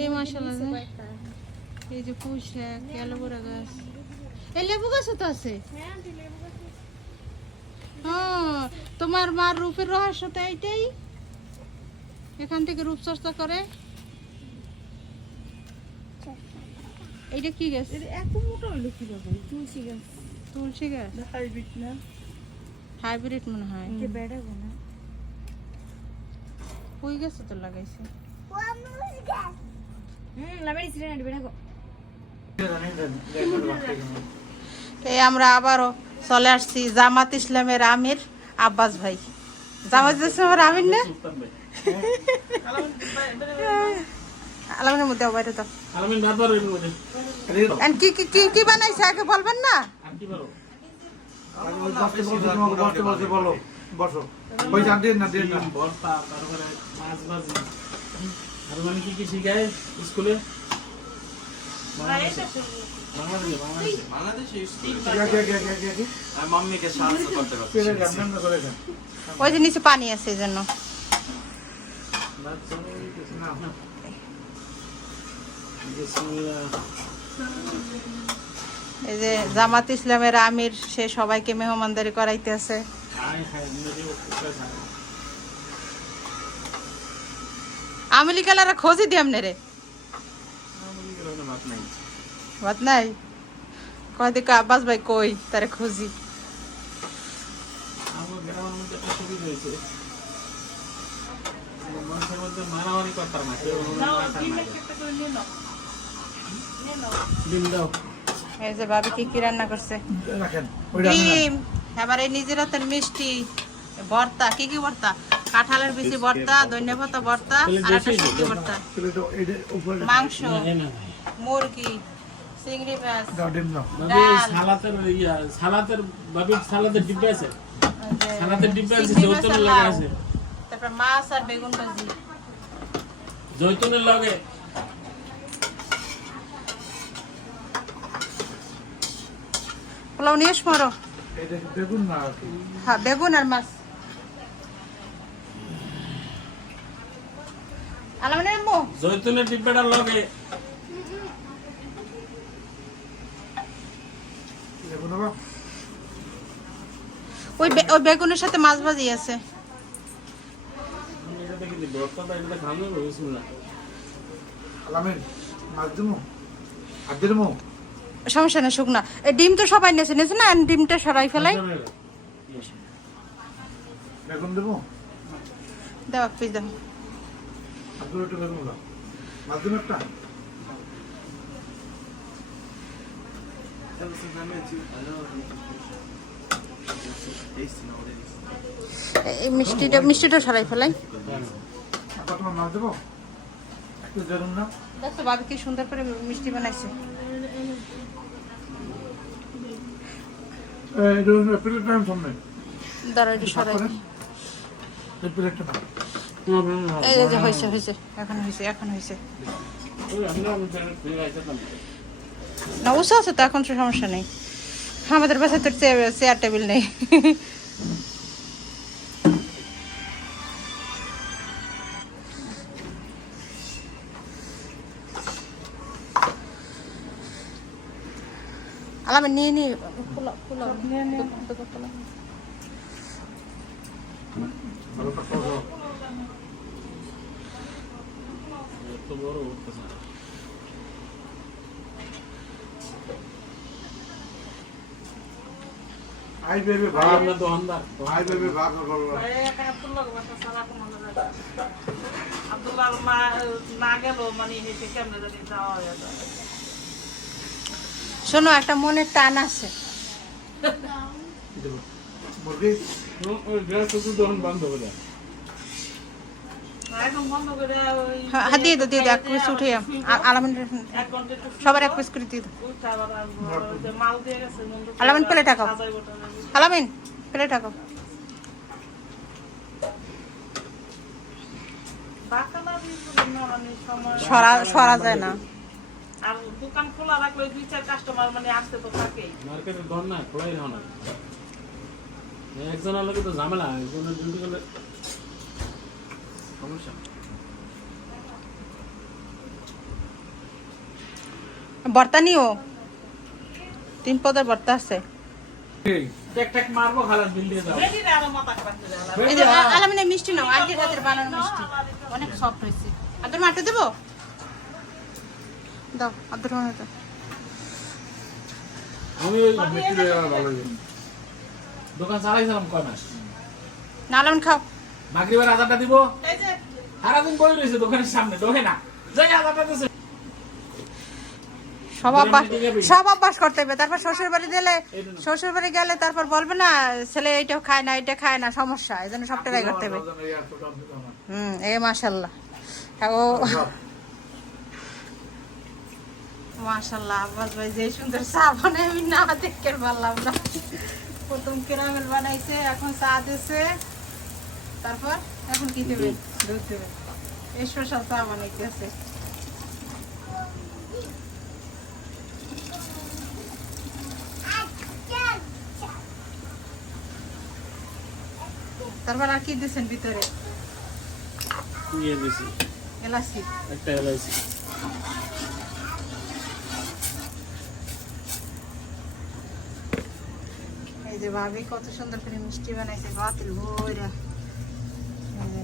এই মাশাআল্লাহ, এই যে পুঁই শাক, অ্যালোভেরা গাছ, এই লেবু গাছও তো আছে। হ্যাঁ, তোমার মার রূপের রহস্য তো এইটাই, এখান থেকে রূপচর্চা করে। এইটা কি গাছ? এত মোটা হইলো কিভাবে? তুলসী গাছ। তুলসী গাছ হাইব্রিড না? হাইব্রিড মনে হয়। এটা বেড়াবো না? পুঁই গাছও তো লাগাইছে। লাগাইছি না, বেড়াবো। এই আমরা আবারও চলে আসছি জামাত ইসলামের আমির আব্বাস ভাই। জামাত ইসলামের আমির না, আলামিনের মধ্যে বাইরে তো আলামিন বারবার এর মধ্যে কি কি কি কি বানাইছে আগে বলবেন না? আন্টি বারো বলো বসো ওই জান দিন না দিন না ভর্তা, তারপরে মাছ ভাজি। আর মানে কি কি শিখায় স্কুলে? মাম্মিকে সাহায্য করতে পারছি ওই যে নিচে পানি আছে এই জন্য। এই যে জামাত ইসলামের আমির, সে সবাইকে মেহমানদারি করাইতে আছে। আমিলি কালারা খোঁজি দি আমনে রে ভাত নাই কয় দিকে আব্বাস ভাই কই তারে খুঁজি। আমার গ্রামের মধ্যে একটা সুবিধা হয়েছে, মানুষের মধ্যে মারামারি করতাম না, ডিম দাও। এই যে ভাবি কি কি রান্না করছে, ডিম, এবার এই নিজের হাতের মিষ্টি, ভর্তা, কি কি ভর্তা, কাঁঠালের বিচি ভর্তা, ধনিয়া পাতা ভর্তা, আর একটা সবজি ভর্তা, মাংস, মুরগি, চিংড়ি মাছ, সালাতের ডিব্বা আছে, সালাতের ডিব্বা আছে, জৈতুনের লগে আছে, তারপর মাছ আর বেগুন ভাজি, জৈতুনের লগে পোলাও নিয়ে মারো। বেগুন না হ্যাঁ, বেগুন আর মাছ। আলামিনের আম্মু জৈতুনের ডিব্বাটার লগে ওই বেগুনের সাথে মাছ ভাজি আছে। সমস্যা না, শুকনা। এই ডিম তো সবাই নেছে নেছে না, ডিমটা সরাই ফেলাই। বেগুন দেবো, দাও এক পিস দাও। আপনার একটু বেগুন দাও, মাঝদিন একটা এই মিষ্টিটা সরাই ফেলাই। তোমার মাছ দেবো, একটু বেগুন না। দেখো ভাবি কি সুন্দর করে মিষ্টি বানাইছে। দাঁড়া একটু সরাই। এই যে হয়েছে, এখন হয়েছে। না উঁচু আছে তো, এখন তো সমস্যা নেই। আমাদের বাসায় তো চেয়ার টেবিল নেই। আলামে নিয়ে পোলাও এত বড় উঠতেছে না। আই বেবি ভাগ আমরা তো অন্ধার আই বেবি ভাগ করব আব্দুল্লাহ মা না গেল মানে হেঁটে কেমনে জানি যাওয়া হয়ে যায়। শোনো, একটা মনের টান আছে। মুরগি ওই গ্যাস তো তখন বন্ধ করে দেয়। এখন বন্ধ করে ওই হ্যাঁ, দিয়ে দাও এক পিস উঠে আলামিন এক ঘন্টা একটু সবার এক পিস করে দিয়ে দাও। উঠা আবার মাল দিয়ে গেছে বন্ধু। আলামিন প্লেট টাকাও, সাজাই গোটানো। আলামিন প্লেট টাকাও। বাকানা দিয়ে মানে সময় সরা যায় না। আর দোকান খোলা রাখলে দুই চার কাস্টমার মানে আসতে তো থাকেই। মার্কেটের ঘর না খোলাই হয় না, একজনের লোকে তো ঝামেলা, একজনের ডিউটি করলে সমস্যা। ভর্তা নিও 3 পদের ভর্তা আছে টেক টেক মারবো খালাস বিল দিয়ে দাও বেটির আরো মাথা খারাপ করে আলা। এই যে আলামিনে মিষ্টি নাও আজকের হাতের বানানো মিষ্টি অনেক সফট হয়েছে আব্দুর মাঠে দেবো দাও আব্দুর মাঠে দাও আমি ওই মিষ্টি দিয়ে ভালো লাগে দোকান চালাইছিলাম কয় মাস না আলামিন খাও মাগরিবের আজানটা দিব এই যে সারাদিন বই রয়েছে দোকানের সামনে ঢোকে না যাই আজানটা দিছে সব অভ্যাস করতে হবে তারপর শ্বশুর বাড়ি দিলে শ্বশুর বাড়ি গেলে তারপর বলবে না ছেলে এইটা খায় না এটা খায় না সমস্যা এই জন্য সব ট্রাই করতে হবে এই মাশাল্লাহ ও মাশাল্লাহ আব্বাস ভাই যে সুন্দর চা বানায় আমি না দেখতে পারলাম না প্রথম ক্যারামেল বানাইছে এখন চা দিছে তারপর এখন কি দেবে দুধ দেবে এই স্পেশাল চা বানাইতেছে তারপর আর কি দিচ্ছেন ভিতরে নিয়ে দিছি এলাচি একটা এলাইছি এই যে ভাবি কত সুন্দর করে মিষ্টি বানাইছে বাতিল ভইরা এই যে